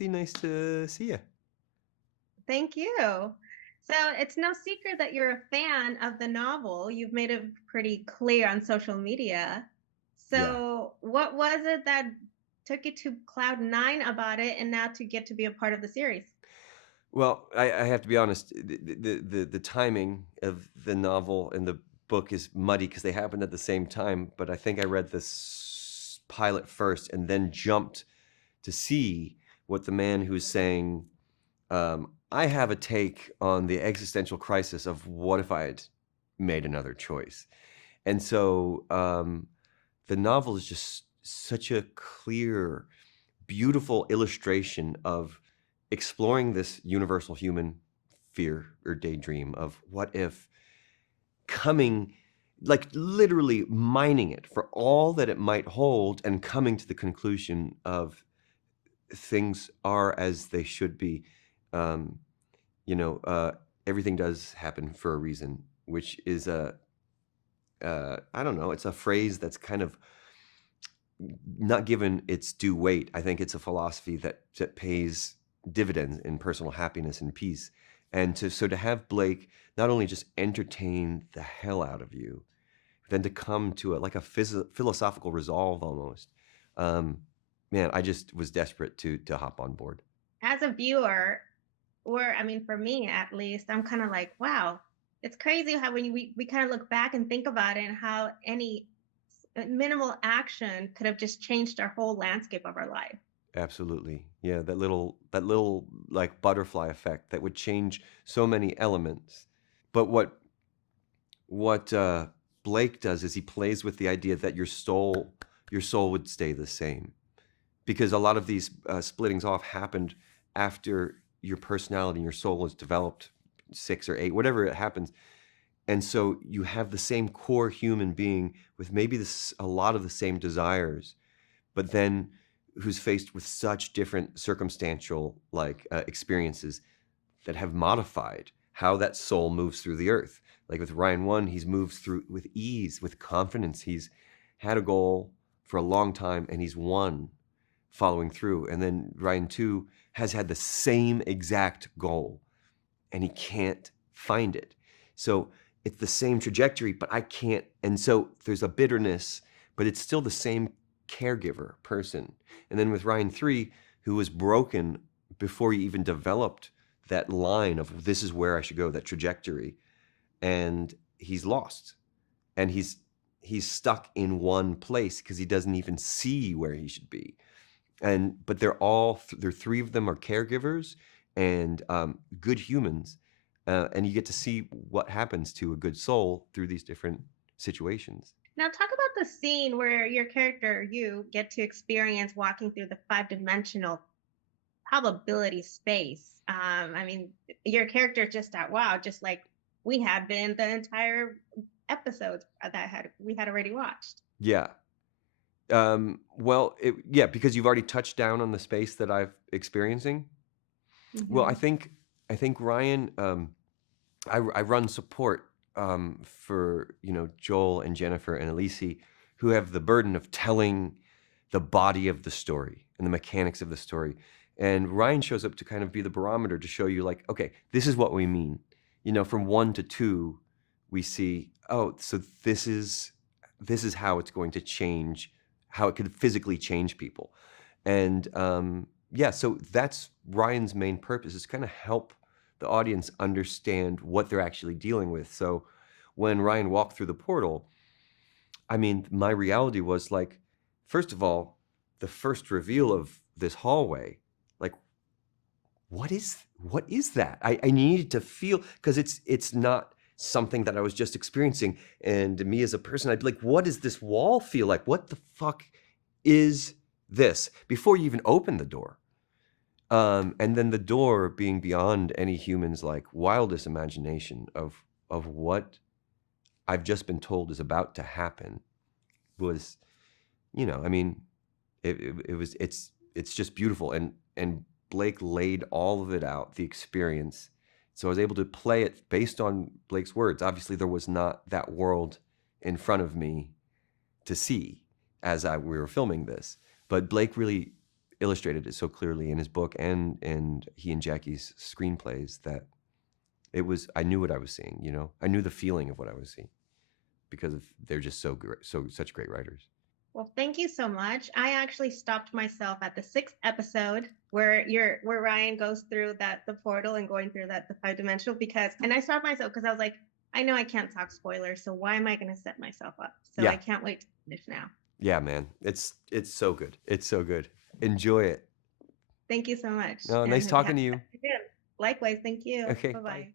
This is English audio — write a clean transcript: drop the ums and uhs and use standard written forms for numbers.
Lacey. Nice to see you. Thank you. So it's no secret that you're a fan of the novel. You've made it pretty clear on social media. Yeah. So what was it that took you to cloud nine about it and now to get to be a part of the series? Well, I have to be honest. The timing of the novel and the book is muddy because they happened at the same time. But I think I read this pilot first and then jumped to see what the man who's saying, I have a take on the existential crisis of what if I had made another choice. And so the novel is just such a clear, beautiful illustration of exploring this universal human fear or daydream of what if coming, like literally mining it for all that it might hold and coming to the conclusion of things are as they should be. Um, you know, everything does happen for a reason, which is I don't know, it's a phrase that's kind of not given its due weight. I think it's a philosophy that pays dividends in personal happiness and peace. And to have Blake not only just entertain the hell out of you, then to come to like a philosophical resolve almost. Um, Man, I just was desperate to hop on board. As a viewer, or I mean, for me at least, I'm kind of like, wow, it's crazy how when we kind of look back and think about it and how any minimal action could have just changed our whole landscape of our life. Absolutely. Yeah, that little like butterfly effect that would change so many elements. But what Blake does is he plays with the idea that your soul would stay the same, because a lot of these splittings off happened after your personality and your soul is developed, 6 or 8, whatever it happens, and so you have the same core human being with maybe a lot of the same desires, but then who's faced with such different circumstantial like experiences that have modified how that soul moves through the earth. Like with Ryan 1, he's moved through with ease, with confidence. He's had a goal for a long time and he's won following through. And then Ryan 2 has had the same exact goal and he can't find it. So it's the same trajectory, but I can't. And so there's a bitterness, but it's still the same caregiver person. And then with Ryan 3, who was broken before he even developed that line of this is where I should go, that trajectory, and he's lost. And he's stuck in one place because he doesn't even see where he should be. And but they're three of them are caregivers and good humans, and you get to see what happens to a good soul through these different situations. Now, talk about the scene where your character, you get to experience walking through the five-dimensional probability space. I mean, your character just at wow, just like we had been the entire episodes that had we had already watched. Yeah. Well, yeah, because you've already touched down on the space that I've experiencing. Well, I Hmm. think I think Ryan, I run support for Joel and Jennifer and Elise, who have the burden of telling the body of the story and the mechanics of the story. And Ryan shows up to kind of be the barometer to show you, like, okay, this is what we mean. From 1 to 2, we see, oh, so this is how it's going to change, how it could physically change people. And yeah, so that's Ryan's main purpose, is kind of help the audience understand what they're actually dealing with. So when Ryan walked through the portal, I mean, my reality was like, first of all, the first reveal of this hallway, like, what is that? I needed to feel, because it's not something that I was just experiencing. And me as a person, I'd be like, what does this wall feel like? What the fuck is this? Before you even open the door. And then the door being beyond any human's like wildest imagination of what I've just been told is about to happen was, I mean, it's just beautiful. And Blake laid all of it out, the experience. So I was able to play it based on Blake's words. Obviously, there was not that world in front of me to see as we were filming this, but Blake really illustrated it so clearly in his book and he and Jackie's screenplays that I knew what I was seeing, you know? I knew the feeling of what I was seeing because they're just so great, such great writers. Well, thank you so much. I actually stopped myself at the 6th episode where Ryan goes through the portal and going through the 5-dimensional and I stopped myself because I was like, I know I can't talk spoilers, so why am I going to set myself up? So Yeah. I can't wait to finish now. Yeah, man. It's so good. It's so good. Enjoy it. Thank you so much. Oh, nice talking to you. Likewise, thank you. Okay, Bye-bye. bye.